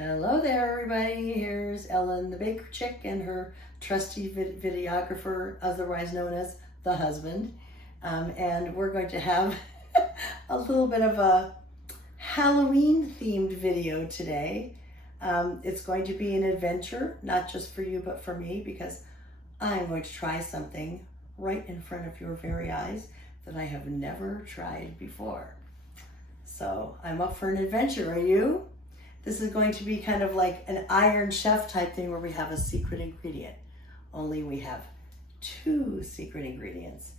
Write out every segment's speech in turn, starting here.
Hello there, everybody. Here's Ellen, the baker chick, and her trusty videographer, otherwise known as the husband. And we're going to have a little bit of a Halloween-themed video today. It's going to be an adventure, not just for you, but for me, because I'm going to try something right in front of your very eyes that I have never tried before. So I'm up for an adventure. Are you? This is going to be kind of like an Iron Chef type thing where we have a secret ingredient. Only we have two secret ingredients.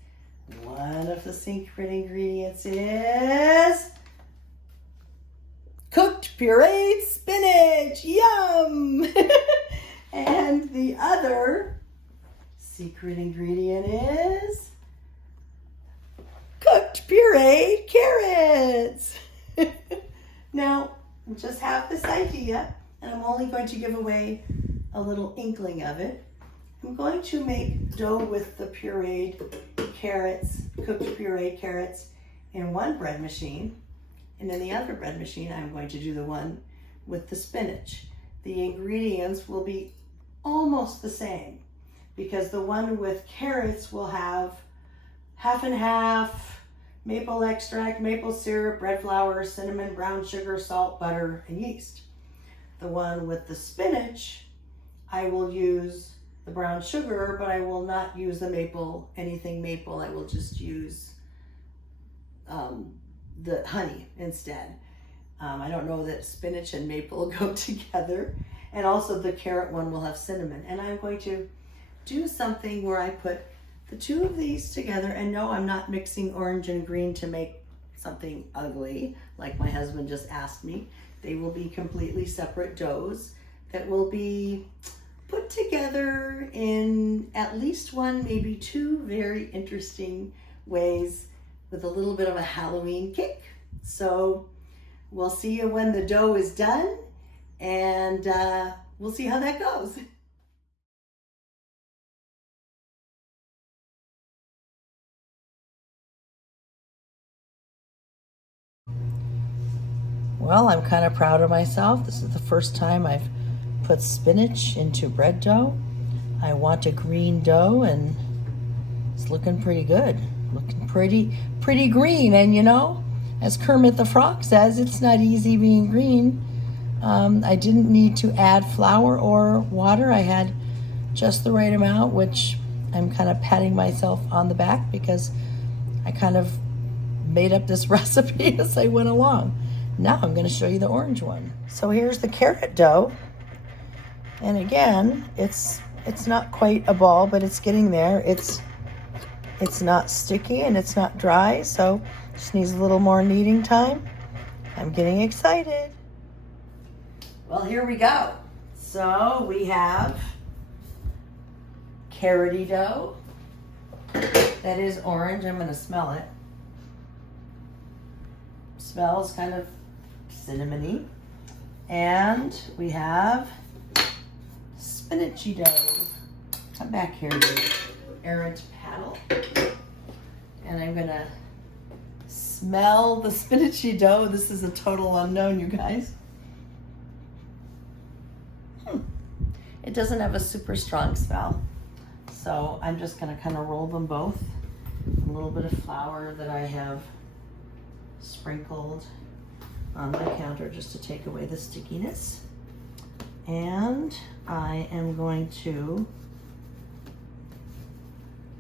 One of the secret ingredients is cooked pureed spinach. Yum! And the other secret ingredient is cooked pureed carrots. Now, I just have this idea, and I'm only going to give away a little inkling of it. I'm going to make dough with the pureed carrots, cooked pureed carrots, in one bread machine, and in the other bread machine, I'm going to do the one with the spinach. The ingredients will be almost the same, because the one with carrots will have half and half maple extract, maple syrup, bread flour, cinnamon, brown sugar, salt, butter, and yeast. The one with the spinach, I will use the brown sugar, but I will not use the maple, anything maple. I will just use the honey instead. I don't know that spinach and maple go together. And also the carrot one will have cinnamon. And I'm going to do something where I put the two of these together, and no, I'm not mixing orange and green to make something ugly like my husband just asked me. They will be completely separate doughs that will be put together in at least one, maybe two very interesting ways with a little bit of a Halloween kick. So we'll see you when the dough is done, and we'll see how that goes. Well, I'm kind of proud of myself. This is the first time I've put spinach into bread dough. I want a green dough, and it's looking pretty good. Looking pretty green. And you know, as Kermit the Frog says, it's not easy being green. I didn't need to add flour or water. I had just the right amount, which I'm kind of patting myself on the back because I kind of made up this recipe as I went along. Now I'm going to show you the orange one. So here's the carrot dough. And again, it's not quite a ball, but it's getting there. It's not sticky and it's not dry, so just needs a little more kneading time. I'm getting excited. Well, here we go. So we have carroty dough. That is orange. I'm going to smell it. Smells kind of cinnamony. And we have spinachy dough. Come back here, you errant paddle. And I'm gonna smell the spinachy dough. This is a total unknown, you guys. It doesn't have a super strong smell. So I'm just gonna kind of roll them both. A little bit of flour that I have sprinkled on my counter just to take away the stickiness. And I am going to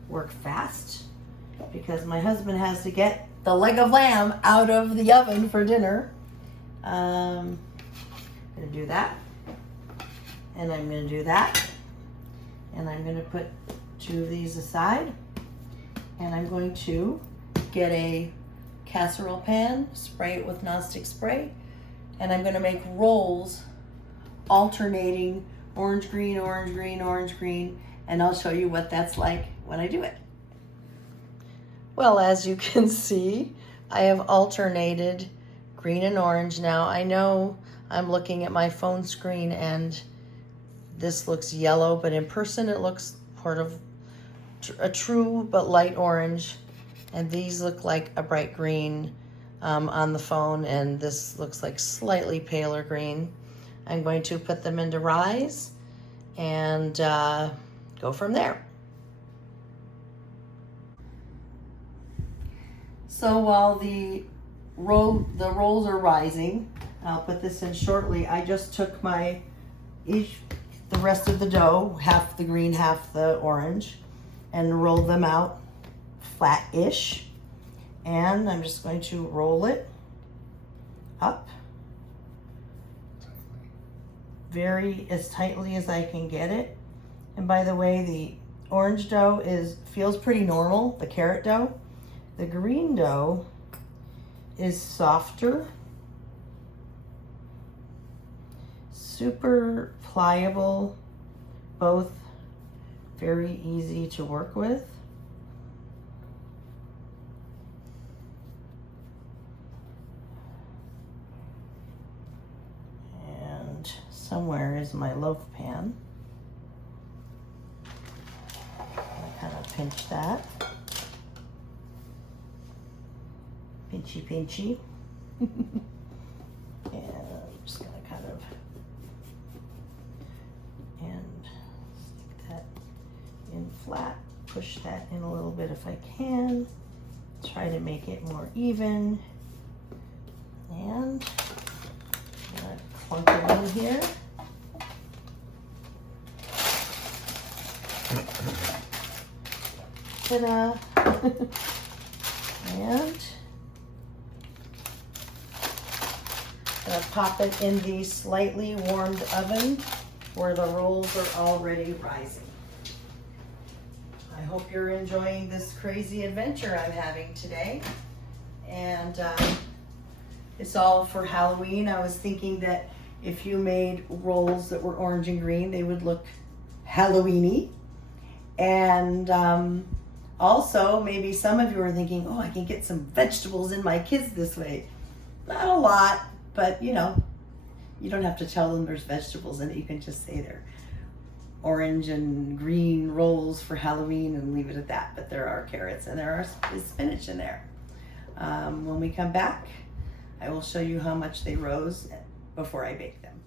work fast because my husband has to get the leg of lamb out of the oven for dinner. I'm gonna do that, and I'm gonna do that, and I'm gonna put two of these aside, and I'm going to get a casserole pan, spray it with nonstick spray, and I'm going to make rolls alternating orange, green, orange, green, orange, green, and I'll show you what that's like when I do it. Well, as you can see, I have alternated green and orange. Now, I know I'm looking at my phone screen and this looks yellow, but in person it looks sort of a true but light orange. And these look like a bright green on the phone, and this looks like slightly paler green. I'm going to put them into rise and go from there. So while the rolls are rising, and I'll put this in shortly, I just took the rest of the dough, half the green, half the orange, and rolled them out flat-ish. And I'm just going to roll it up very as tightly as I can get it. And by the way, the orange dough feels pretty normal, the carrot dough. The green dough is softer, super pliable, both very easy to work with. And somewhere is my loaf pan. I kind of pinch that. Pinchy, pinchy. And I'm just gonna kind of stick that in flat, push that in a little bit if I can, try to make it more even, and I'm gonna plunk it in here. Ta-da! And I'm gonna pop it in the slightly warmed oven where the rolls are already rising. I hope you're enjoying this crazy adventure I'm having today. And it's all for Halloween. I was thinking that if you made rolls that were orange and green, they would look Halloween-y. And also, maybe some of you are thinking, oh, I can get some vegetables in my kids this way. Not a lot, but you know, you don't have to tell them there's vegetables in it. You can just say they're orange and green rolls for Halloween and leave it at that. But there are carrots and there is spinach in there. When we come back, I will show you how much they rose before I bake them.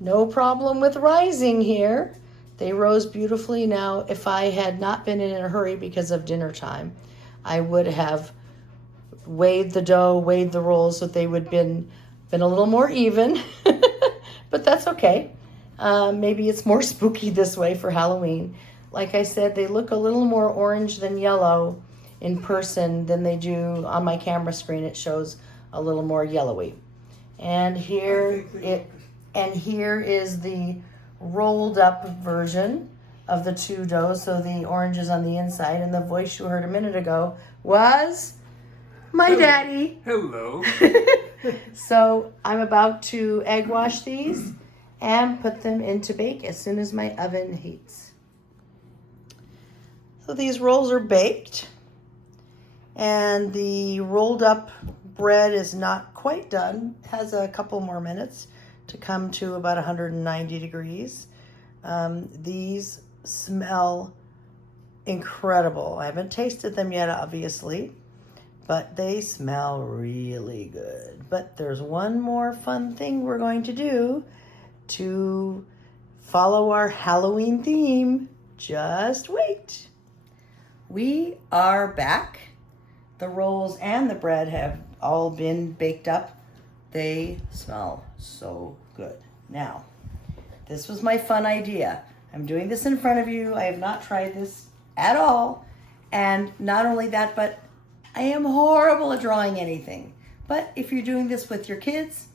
No problem with rising here. They rose beautifully. Now, if I had not been in a hurry because of dinner time, I would have weighed the dough, weighed the rolls so they would been a little more even, but that's okay. Maybe it's more spooky this way for Halloween. Like I said, they look a little more orange than yellow in person than they do on my camera screen. It shows a little more yellowy. And here is the rolled up version of the two doughs. So the orange is on the inside, and the voice you heard a minute ago was my daddy. Hello. So I'm about to egg wash these and put them into bake as soon as my oven heats. So these rolls are baked, and the rolled up bread is not quite done. It has a couple more minutes to come to about 190 degrees. These smell incredible. I haven't tasted them yet, obviously, but they smell really good. But there's one more fun thing we're going to do to follow our Halloween theme. Just wait. We are back. The rolls and the bread have all been baked up. They smell so good. Now, this was my fun idea. I'm doing this in front of you. I have not tried this at all. And not only that, but I am horrible at drawing anything. But if you're doing this with your kids,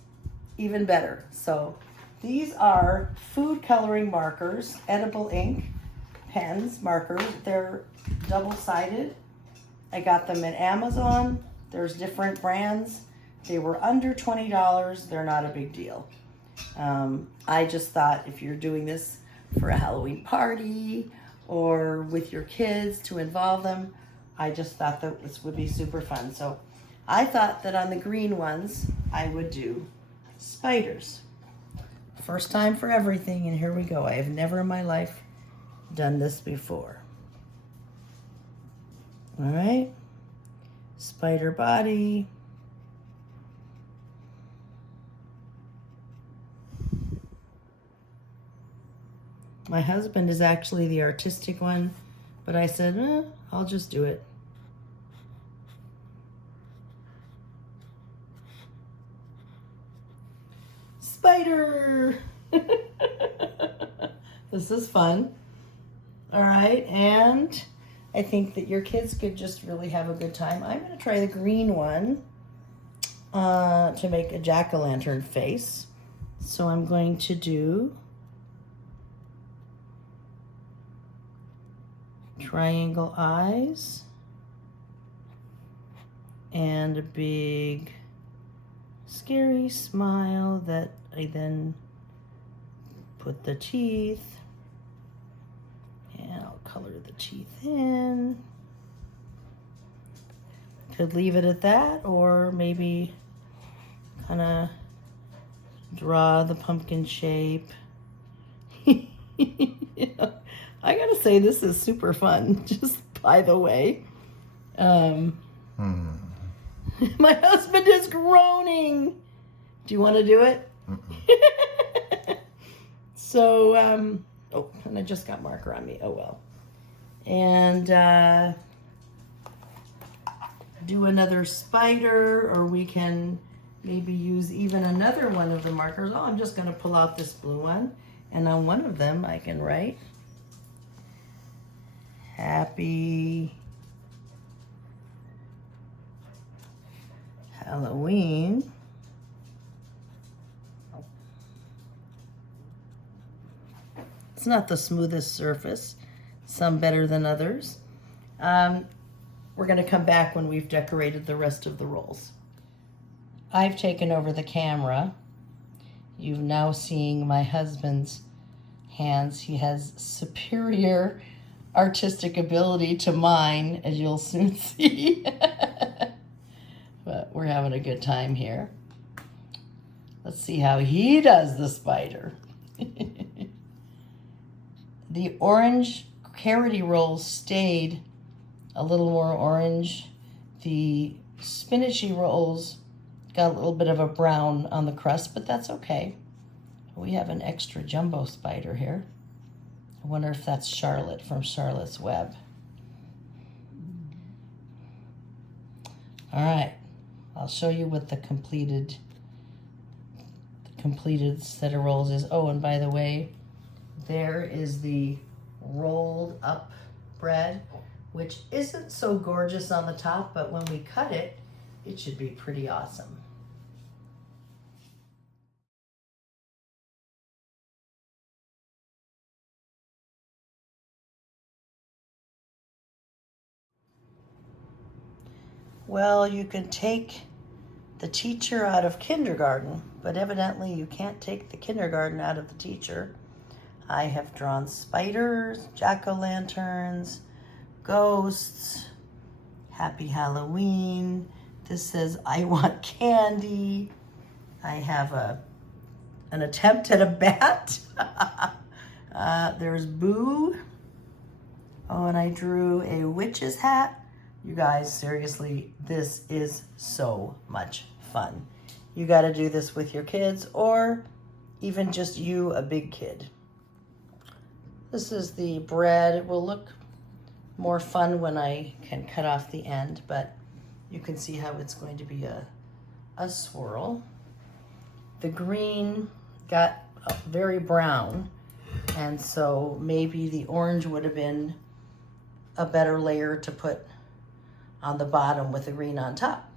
even better. So these are food coloring markers, edible ink pens, markers. They're double-sided. I got them at Amazon. There's different brands. They were under $20. They're not a big deal. I just thought if you're doing this for a Halloween party or with your kids to involve them, I just thought that this would be super fun. So I thought that on the green ones, I would do spiders. First time for everything, and here we go. I have never in my life done this before. All right, spider body. My husband is actually the artistic one, but I said, I'll just do it. Spider! This is fun. All right, and I think that your kids could just really have a good time. I'm gonna try the green one to make a jack-o'-lantern face. So I'm going to do triangle eyes and a big scary smile that I then put the teeth, and I'll color the teeth in. Could leave it at that, or maybe kind of draw the pumpkin shape. Yeah. I gotta say, this is super fun, just by the way. My husband is groaning. Do you want to do it? So, oh, and I just got marker on me. Oh, well. And do another spider, or we can maybe use even another one of the markers. Oh, I'm just going to pull out this blue one. And on one of them, I can write Happy Halloween. It's not the smoothest surface, some better than others. We're going to come back when we've decorated the rest of the rolls. I've taken over the camera. You've now seeing my husband's hands. He has superior artistic ability to mine, as you'll soon see. But we're having a good time here. Let's see how he does the spider. The orange carroty rolls stayed a little more orange. The spinachy rolls got a little bit of a brown on the crust, but that's okay. We have an extra jumbo spider here. I wonder if that's Charlotte from Charlotte's Web. All right, I'll show you what the completed set of rolls is. Oh, and by the way, there is the rolled up bread, which isn't so gorgeous on the top, but when we cut it, it should be pretty awesome. Well, you can take the teacher out of kindergarten, but evidently you can't take the kindergarten out of the teacher. I have drawn spiders, jack-o'-lanterns, ghosts, Happy Halloween. This says, I want candy. I have an attempt at a bat. There's Boo. Oh, and I drew a witch's hat. You guys, seriously, this is so much fun. You got to do this with your kids, or even just you, a big kid. This is the bread. It will look more fun when I can cut off the end, but you can see how it's going to be a swirl. The green got very brown, and so maybe the orange would have been a better layer to put on the bottom with the green on top.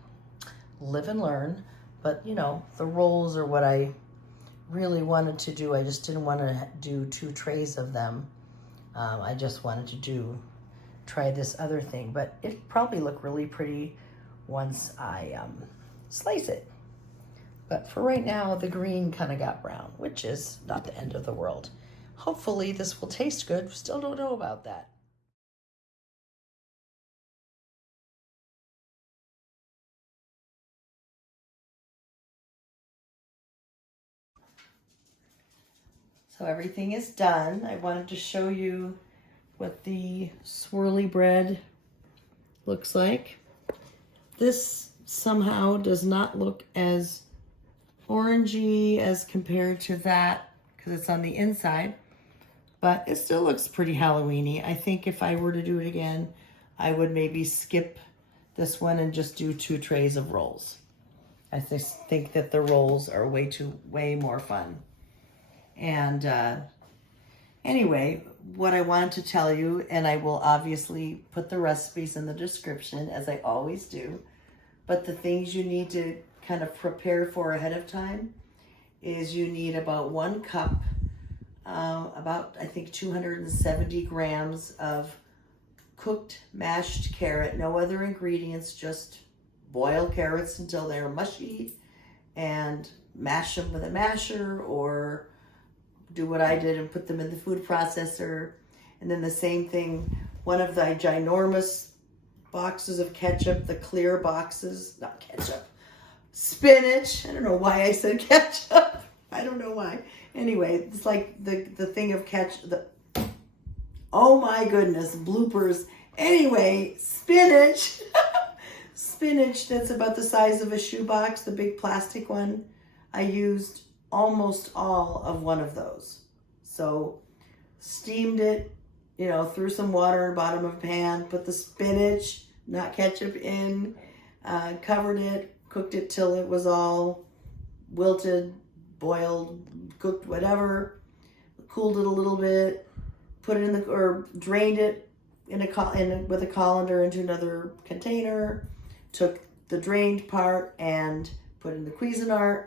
Live and learn, but you know, the rolls are what I really wanted to do. I just didn't want to do 2 trays of them. I just wanted to try this other thing, but it probably look really pretty once I slice it. But for right now, the green kind of got brown, which is not the end of the world. Hopefully this will taste good. Still don't know about that. So everything is done. I wanted to show you what the swirly bread looks like. This somehow does not look as orangey as compared to that because it's on the inside. but it still looks pretty Halloween-y. I think if I were to do it again, I would maybe skip this one and just do 2 trays of rolls. I just think that the rolls are way more fun. And anyway, what I wanted to tell you, and I will obviously put the recipes in the description as I always do, but the things you need to kind of prepare for ahead of time is you need about 1 cup, about I think 270 grams of cooked mashed carrot, no other ingredients, just boil carrots until they're mushy and mash them with a masher, or do what I did and put them in the food processor. And then the same thing, one of the ginormous boxes of ketchup, the clear boxes, not ketchup, spinach. I don't know why I said ketchup. I don't know why. Anyway, it's like the thing of ketchup. Oh my goodness, bloopers. Anyway, spinach. Spinach that's about the size of a shoebox, the big plastic one. I used almost all of one of those. So steamed it, you know, threw some water in the bottom of a pan, put the spinach, not ketchup, in, covered it, cooked it till it was all wilted, boiled, cooked, whatever, cooled it a little bit, put it in the, or drained it with a colander into another container, took the drained part and put in the Cuisinart,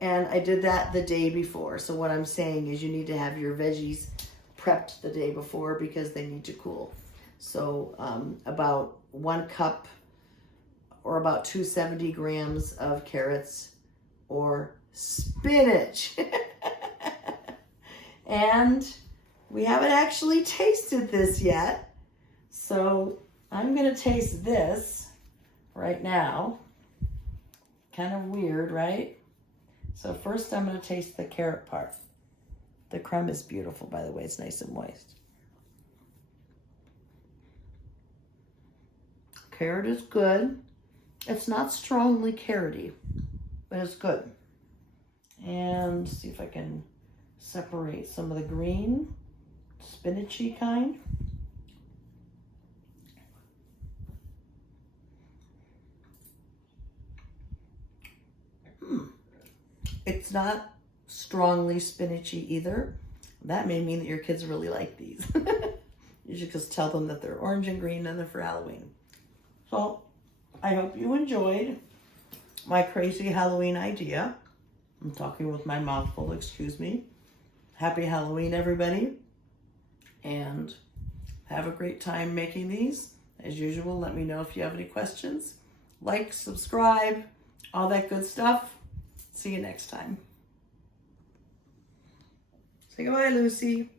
and I did that the day before. So what I'm saying is you need to have your veggies prepped the day before because they need to cool. So about 1 cup or about 270 grams of carrots or spinach. And we haven't actually tasted this yet. So I'm gonna taste this right now. Kind of weird, right? So first I'm gonna taste the carrot part. The crumb is beautiful, by the way. It's nice and moist. Carrot is good. It's not strongly carroty, but it's good. And see if I can separate some of the green, spinachy kind. It's not strongly spinachy either. That may mean that your kids really like these. You should just tell them that they're orange and green and they're for Halloween. So I hope you enjoyed my crazy Halloween idea. I'm talking with my mouth full, excuse me. Happy Halloween, everybody. And have a great time making these. As usual, let me know if you have any questions. Like, subscribe, all that good stuff. See you next time. Say goodbye, Lucy.